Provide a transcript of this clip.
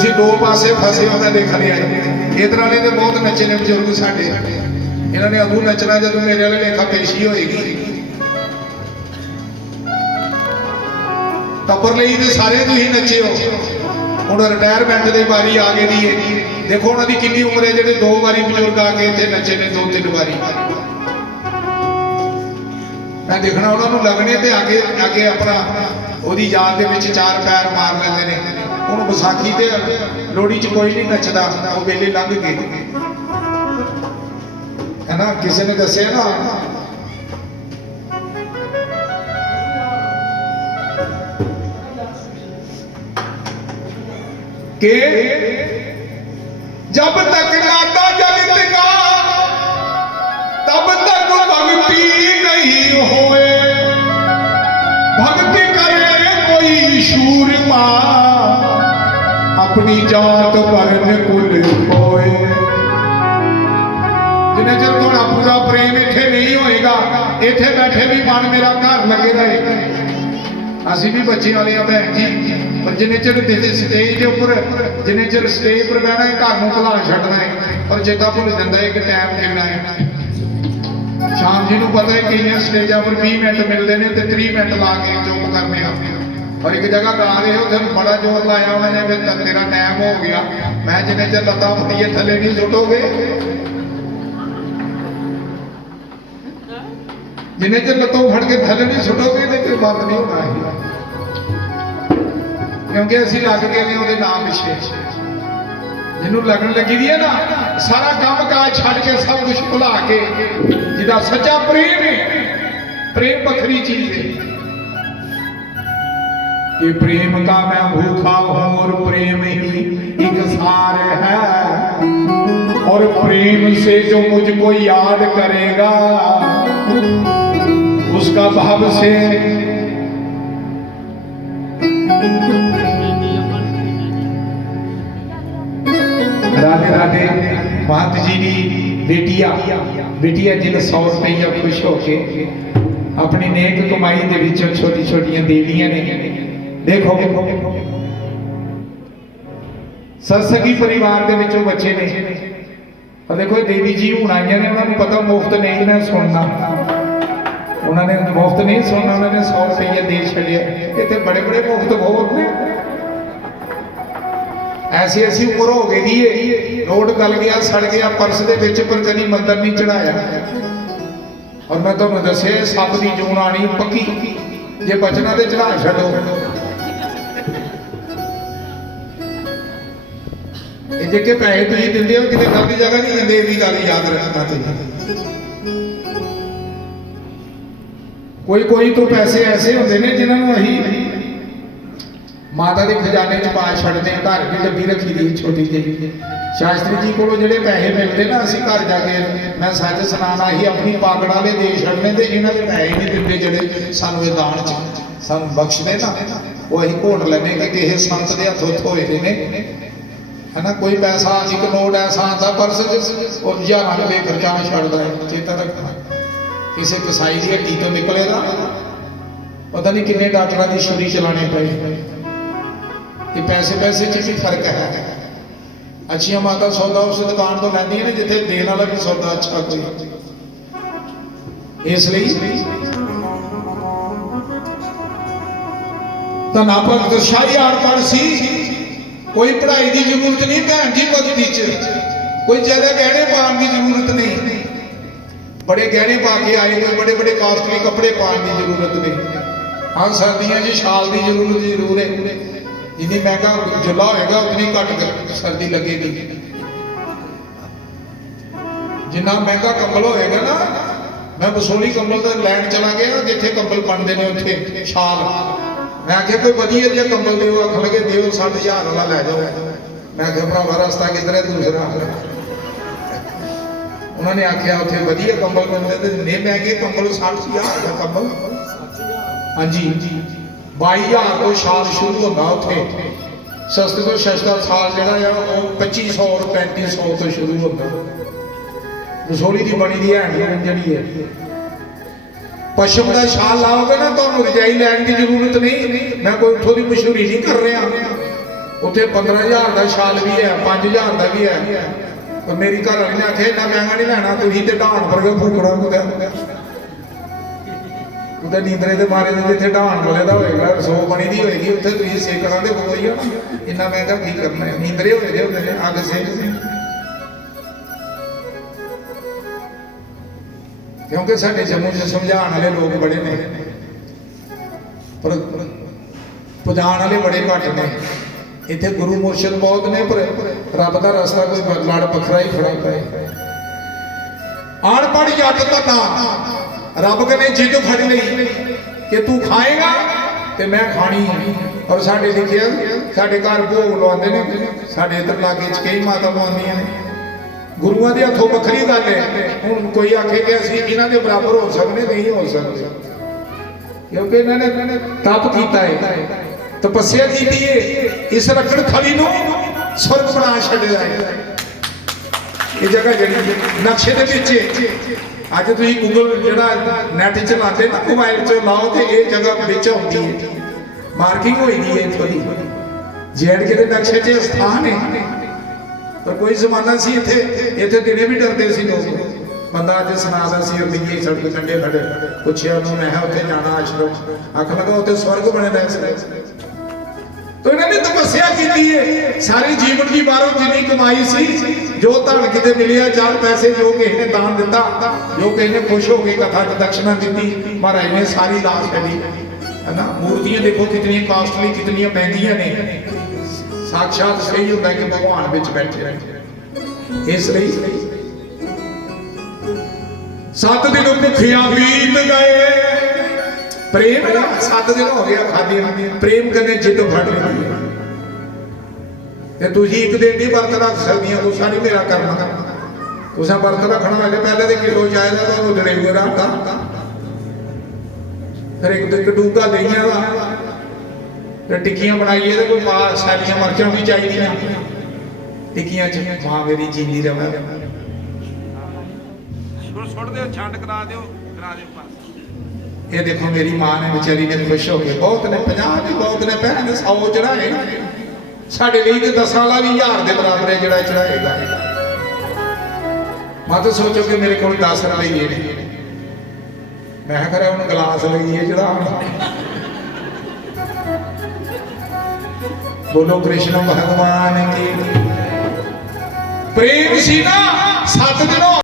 ਤੁਸੀਂ दो पासे फसे हो मैं देख लिया इधर वाले तो बहुत नचे ने बजुर्ग साडे इन्होंने अगू नचना जो मेरे वाले लेखा पेशी होएगी टब्बर ਲਈ ਤੇ ਸਾਰੇ ਤੁਸੀਂ ਨੱਚੇ ਹੋ ਹੁਣ ਰਿਟਾਇਰਮੈਂਟ ਦੀ ਵਾਰੀ ਆ ਗਈ ਦੀ ਹੈ ਦੇਖੋ ਉਹਨਾਂ ਦੀ ਕਿੰਨੀ ਉਮਰ ਹੈ ਜਿਹੜੇ 2 ਵਾਰੀ ਬਜ਼ੁਰਗ ਆ ਕੇ ਇੱਥੇ ਨੱਚੇ ਨੇ 2-3 ਵਾਰੀ ਮੈਂ ਦੇਖਣਾ ਉਹਨਾਂ ਨੂੰ ਲੱਗਣੇ ਤੇ ਅੱਗੇ ਆਪਣਾ ਉਹਦੀ ਯਾਦ ਦੇ ਵਿੱਚ 4 ਪੈਰ ਮਾਰ ਲੈਂਦੇ ਨੇ ਹੁਣ ਵਿਸਾਖੀ ਤੇ ਲੋਹੜੀ 'ਚ ਕੋਈ ਨਹੀਂ ਨੱਚਦਾ ਉਹ ਵੇਲੇ ਲੰਘ ਗਏ ਹੈ ਨਾ ਕਿਸੇ ਨੇ ਦੱਸਿਆ ਨਾ कि जब तक नाता जगत का तब तक भक्ति नहीं होए भक्ति करे कोई शूरमा अपनी जात वर्ण कुल होए जिन्हें चर थोड़ा पूरा प्रेम इत्थे नहीं होएगा इत्थे बैठे भी मन मेरा घर लगे रहे असी भी बच्चे वाले हैं भैन जी पर जिन्हें चर स्टेज के उपर जिन्हें चर स्टेज पर बहना है घर में भुला छड़ना है और चेता भुल जाता है कि टाइम कितना है शाम जी को पता है कई स्टेजा पर 20 मिनट मिलते हैं तो 30 मिनट ला के चुप करने और एक जगह गा रहे हो तो बड़ा जोर लाया उन्होंने फिर तेरा टाइम हो गया मैं जिन्हें चर लत्ता फटिए थले नहीं सुटोगे जिन्हें चर लत्तों फट के थले नहीं सुटोगे तो फिर बंद नहीं होना है क्योंकि असी लग गए ने उहदे नाम पिछे जिन्होंने लगन लगी दी है ना सारा काम काज छड़ के सब कुछ भुला के जिदा सच्चा प्रेम है प्रेम बखरी चीज है कि प्रेम का मैं भूखा हूं और प्रेम ही एक सार है और प्रेम से जो मुझको याद करेगा उसका भाव से राधे राधे महंत जी की बेटिया जिन्हें 100 रुपया खुश होके अपनी नेक कमाई के विचों छोटी छोटिया देवियां ने देखो सत्संगी परिवार के विचों बच्चे ने और देखो देवी जी हूँ आई ने उन्होंने पता मुफ्त नहीं मैं सुनना उन्होंने मुफ्त नहीं सुनना उन्होंने 100 रुपया दे छड़िया इतने बड़े बड़े मुफ्त बहुत ने ऐसी ऐसी उम्र हो गई है नोट गल गया सड़ गया पर्स के विच पर कभी मंदिर नहीं चढ़ाया और मैं तुम्हें दसे सप की जून आनी पक्की जे बचना तो चढ़ा छो जे पैसे तुम देंगे हो कितने गलत जगह नहीं देंगे ये गल याद रखना तुम कोई तो पैसे ऐसे होंगे ने जिन्होंने अही माता के खजाने च पा छड़ते हैं घर की डब्बी रखी दी छोटी जी शास्त्री जी को जोड़े पैसे मिलते ना असी घर जाके मैं सच सुनाना ही अपनी पागड़ वाले दे छड़ने तो इन्हों के पैसे नहीं दिते जोड़े सानू ये दान च सानू बख्शते ना वो अं घोट लेने कि किसी संत के हथों होए ने है ना कोई पैसा एक नोट ऐसा आता पर्स और हज़ार रुपये खर्चा छड़ता है चेता रखना किसी कसाई की हड्डी तो निकलेगा पता नहीं किन्ने डॉक्टरों की छुरी चलाने पे ये पैसे च भी फर्क है अच्छी माता सौदा उस दुकान तो लैंदी ने जिथे देने वाला भी सौदा अच्छा कोई इसलिए धना भगत शाही आड़पड़ सी कोई पढ़ाई की जरूरत नहीं भैन जी भगती च कोई ज्यादा गहने पाने की जरूरत नहीं बड़े गहने पा के आए कोई बड़े बड़े कॉस्टली कपड़े पाने की जरूरत नहीं हाँ सर्दियों च शाल की जरूरत जरूर है जिन्नी महंगा जुला होगा उतनी घट सर्दी लगेगी जिन्ना महंगा कंबल होएगा ना मैं बसोली कंबल का लैंड चला गया जिथे कंबल बनते हैं उत्थे शाल मैं आख्या कोई वधिया जिहा कंबल दो आख लगे दो 60,000 वाला लै जाओ मैं आख्या भरावा रास्ता किधर है दूसरा उन्होंने आख्या उत्थे वधिया कंबल मिलते इन्ने महंगे कंबल 60,000 का कंबल हाँ जी 22,000 तो शाल शुरू होगा उत्थे सस्ते तो सस्ता साल जो 2500 और 3500 तो शुरू होता रसोली की बनी दी हैंड जी है पशम का शाल लाओगे ना तो रजाई लैन की जरूरत नहीं मैं कोई उतों की मशहूरी नहीं कर रहा ਉੱਥੇ 15,000 ਦਾ ਸ਼ਾਲ ਵੀ ਹੈ, 5,000 ਦਾ ਵੀ ਹੈ। ਪਰ ਮੇਰੀ ਘਰ ਵਾਲੀ ਨੇ ਆਖਿਆ ਇੰਨਾ ਮਹਿੰਗਾ ਨਹੀਂ ਲੈਣਾ, ਤੁਸੀਂ ਤੇ ਢਾਣ ਵਰਗੇ ਫੂਕਣਾ ਉਹਦੇ ਨੀਂਦਰੇ ਦੇ ਮਾਰੇ ਦੇ ਜਿੱਥੇ ਢਾਣ ਵਾਲੇ ਦਾ ਹੋਏਗਾ, ਰਸੋ ਬਣੀ ਦੀ ਹੋਏਗੀ, ਉੱਥੇ ਤੁਸੀਂ ਸੇਕਣਾ ਦੇ ਕੋਈ ਆ ਇੰਨਾ ਮਹਿੰਗਾ ਕੀ ਕਰਨਾ ਹੈ। ਨੀਂਦਰੇ ਹੋਏ ਦੇ ਹੁੰਦੇ ਨੇ ਅੱਗ ਸੇਕਦੇ, ਕਿਉਂਕਿ ਸਾਡੇ ਜੰਮੂ 'ਚ ਸਮਝਾਉਣ ਵਾਲੇ ਲੋਕ ਬੜੇ ਨੇ ਪਰ ਪੁਜਾਣ ਵਾਲੇ ਬੜੇ ਘੱਟ ਨੇ। ਇੱਥੇ ਗੁਰੂ ਮੁਰਸ਼ਿਦ ਬਹੁਤ ਨੇ ਪਰ ਰੱਬ ਦਾ ਰਸਤਾ ਕੋਈ ਲੜ ਵੱਖਰਾ ਹੀ ਖੜਾ ਪਏ। ਅਨਪੜ੍ਹ ਜੱਟ ਧੱਕਾ ਰੱਬ ਕਹਿੰਦੇ ਜਿੱਦ ਫੜ ਲਈ ਕਿ ਤੂੰ ਖਾਏਗਾ ਤੇ ਮੈਂ ਖਾਣੀ ਹੈ। ਔਰ ਸਾਡੇ ਲਿਖਿਆ ਸਾਡੇ ਘਰ ਭੋਗ ਲਵਾਉਂਦੇ ਨੇ, ਸਾਡੇ ਇੱਧਰ ਲਾਗੇ 'ਚ ਕਈ ਮਾਤਾ ਲਵਾਉਂਦੀਆਂ ਨੇ। ਗੁਰੂਆਂ ਦੇ ਹੱਥੋਂ ਵੱਖਰੀ ਗੱਲ ਹੈ। ਹੁਣ ਕੋਈ ਆਖੇ ਕਿ ਅਸੀਂ ਇਹਨਾਂ ਦੇ ਬਰਾਬਰ ਹੋ ਸਕਦੇ, ਨਹੀਂ ਹੋ ਸਕਦੇ, ਕਿਉਂਕਿ ਇਹਨਾਂ ਨੇ ਤਪ ਕੀਤਾ ਹੈ, ਤਪੱਸਿਆ ਕੀਤੀ ਹੈ, ਇਸ ਰੱਖੜ ਥਲੀ ਨੂੰ ਸਵਰਗ ਬਣਾ ਛੱਡਿਆ ਹੈ। ਇਹ ਜਗ੍ਹਾ ਜਿਹੜੀ ਨਕਸ਼ੇ ਦੇ ਵਿੱਚ ਅੱਜ ਤੁਸੀਂ ਗੂਗਲ ਜਿਹੜਾ ਨੈਟ ਚਲਾਉਂਦੇ ਨਾ ਮੋਬਾਈਲ 'ਚ ਲਾਓ ਤੇ ਇਹ ਜਗ੍ਹਾ ਵਿੱਚ ਆਉਂਦੀ ਹੈ, ਮਾਰਕਿੰਗ ਹੋਈ ਦੀ ਹੈ ਥੋੜੀ ਜੇਐਂਡਕੇ ਦੇ ਨਕਸ਼ੇ 'ਚ ਸਥਾਨ ਹੈ। ਪਰ ਕੋਈ ਜ਼ਮਾਨਾ ਸੀ ਇੱਥੇ ਦਿਨੇ ਵੀ ਡਰਦੇ ਸੀ ਲੋਕ। ਬੰਦਾ ਅੱਜ ਸੁਣਾਦਾ ਸੀ ਰੁਪਈਏ ਸੜਕ ਕੰਢੇ ਖੜੇ, ਪੁੱਛਿਆ ਉਹਨੂੰ ਮੈਂ ਕਿਹਾ ਉੱਥੇ ਜਾਣਾ ਆਸ਼ਰਮ, ਅੱਖ ਲਗਾ ਉੱਥੇ ਸਵਰਗ ਬਣਿਆ ਸੀ। तो इन्होंने तपस्या की है सारे जीवन की बारों जिन्नी कमाई सी, जो धन किते मिलिया, 4 पैसे जो किसी ने दान दिता, जो किसी ने खुश होकर कथा दक्षिणा दी, महाराज ने सारी लाश करी है ना। मूर्तियां देखो कितनी कॉस्टली, कितनी महंगियां ने, साक्षात सही होता है कि भगवान विच बैठे रहे। इसलिए 7 दिन भुखिया बीत गए, प्रेम 7 दिन हो गया खादी, प्रेम करने जिद फड़ रही है। तुझी एक दिन नहीं वर्त रख सकती, गुस्सा नहीं मेरा करना। तुसा वर्त रखना है पहले तो किलो चाहिए तो डरेगा रखता, फिर एक डूगा दहिया का टिक्कियां बनाइए तो कोई पा सैलियां मर्चां भी चाहिए टिक्कियां च, मां मेरी जींदी रहे। सुट दो छंड करा दो बस। ये देखो मेरी मां ने बेचारी ने खुश हो गए, बहुत ने 50 भी बहुत ने भैन ने 100 चढ़ाए, साढ़े लिए तो 10 वाला भी 1000 के बराबर है जरा चढ़ाएगा। मत सोचो कि मेरे को 10 रवैये ने, मैं कर हूँ गिलास लईए चढ़ा। बोलो कृष्ण भगवान की। प्रेम सी ना 7 दिनों